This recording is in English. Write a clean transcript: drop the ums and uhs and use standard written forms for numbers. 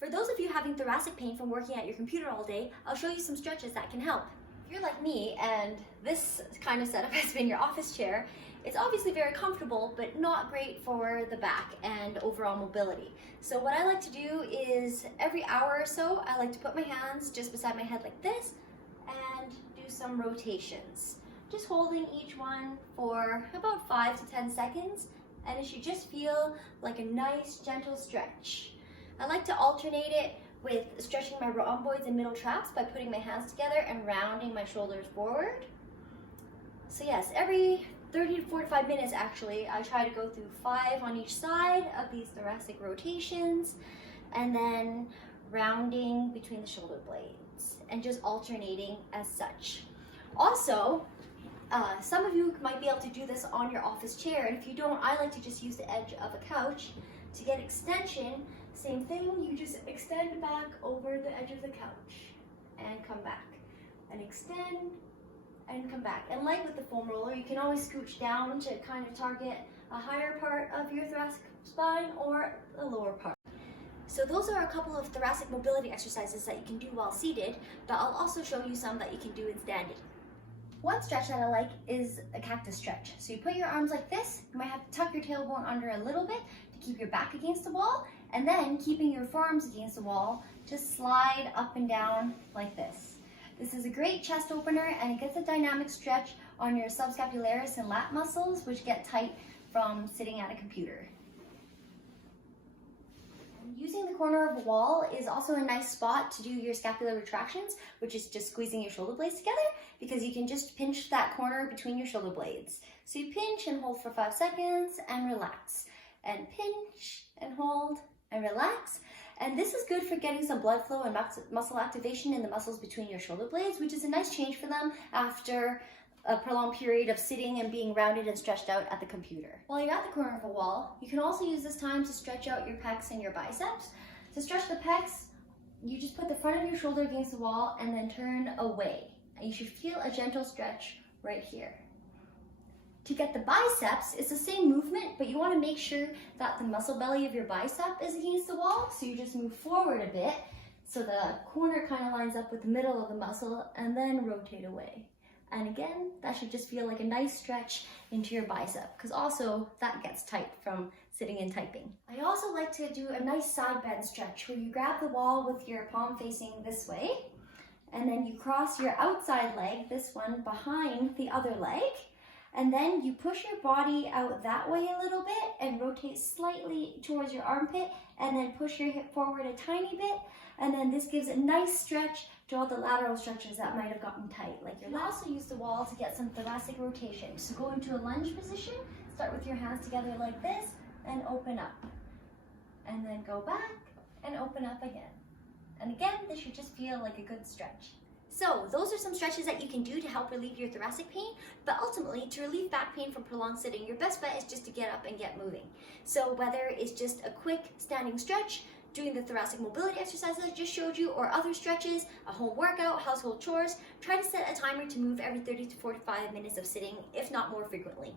For those of you having thoracic pain from working at your computer all day, I'll show you some stretches that can help. If you're like me and this kind of setup has been your office chair, it's obviously very comfortable, but not great for the back and overall mobility. So what I like to do is every hour or so, I like to put my hands just beside my head like this and do some rotations. Just holding each one for about 5 to 10 seconds, and it should just feel like a nice, gentle stretch. I like to alternate it with stretching my rhomboids and middle traps by putting my hands together and rounding my shoulders forward. So yes, every 30 to 45 minutes actually, I try to go through 5 on each side of these thoracic rotations, and then rounding between the shoulder blades and just alternating as such. Also, some of you might be able to do this on your office chair, and if you don't, I like to just use the edge of a couch. To get extension, same thing, you just extend back over the edge of the couch and come back, and extend and come back. And like with the foam roller, you can always scooch down to kind of target a higher part of your thoracic spine or a lower part. So those are a couple of thoracic mobility exercises that you can do while seated, but I'll also show you some that you can do in standing. One stretch that I like is a cactus stretch. So you put your arms like this, you might have to tuck your tailbone under a little bit to keep your back against the wall, and then keeping your forearms against the wall, just slide up and down like this. This is a great chest opener, and it gets a dynamic stretch on your subscapularis and lat muscles, which get tight from sitting at a computer. Using the corner of a wall is also a nice spot to do your scapular retractions, which is just squeezing your shoulder blades together, because you can just pinch that corner between your shoulder blades. So you pinch and hold for 5 seconds and relax, and pinch and hold and relax. And this is good for getting some blood flow and muscle activation in the muscles between your shoulder blades, which is a nice change for them after a prolonged period of sitting and being rounded and stretched out at the computer. While you're at the corner of a wall, you can also use this time to stretch out your pecs and your biceps. To stretch the pecs, you just put the front of your shoulder against the wall and then turn away. And you should feel a gentle stretch right here. To get the biceps, it's the same movement, but you want to make sure that the muscle belly of your bicep is against the wall. So you just move forward a bit so the corner kind of lines up with the middle of the muscle, and then rotate away. And again, that should just feel like a nice stretch into your bicep, because also that gets tight from sitting and typing. I also like to do a nice side bend stretch where you grab the wall with your palm facing this way, and then you cross your outside leg, this one, behind the other leg, and then you push your body out that way a little bit and rotate slightly towards your armpit, and then push your hip forward a tiny bit, and then this gives a nice stretch to all the lateral structures that might have gotten tight. Like you can also use the wall to get some thoracic rotation. So go into a lunge position, start with your hands together like this, and open up. And then go back and open up again. And again, this should just feel like a good stretch. So those are some stretches that you can do to help relieve your thoracic pain, but ultimately to relieve back pain from prolonged sitting, your best bet is just to get up and get moving. So whether it's just a quick standing stretch, doing the thoracic mobility exercises I just showed you, or other stretches, a home workout, household chores, try to set a timer to move every 30 to 45 minutes of sitting, if not more frequently.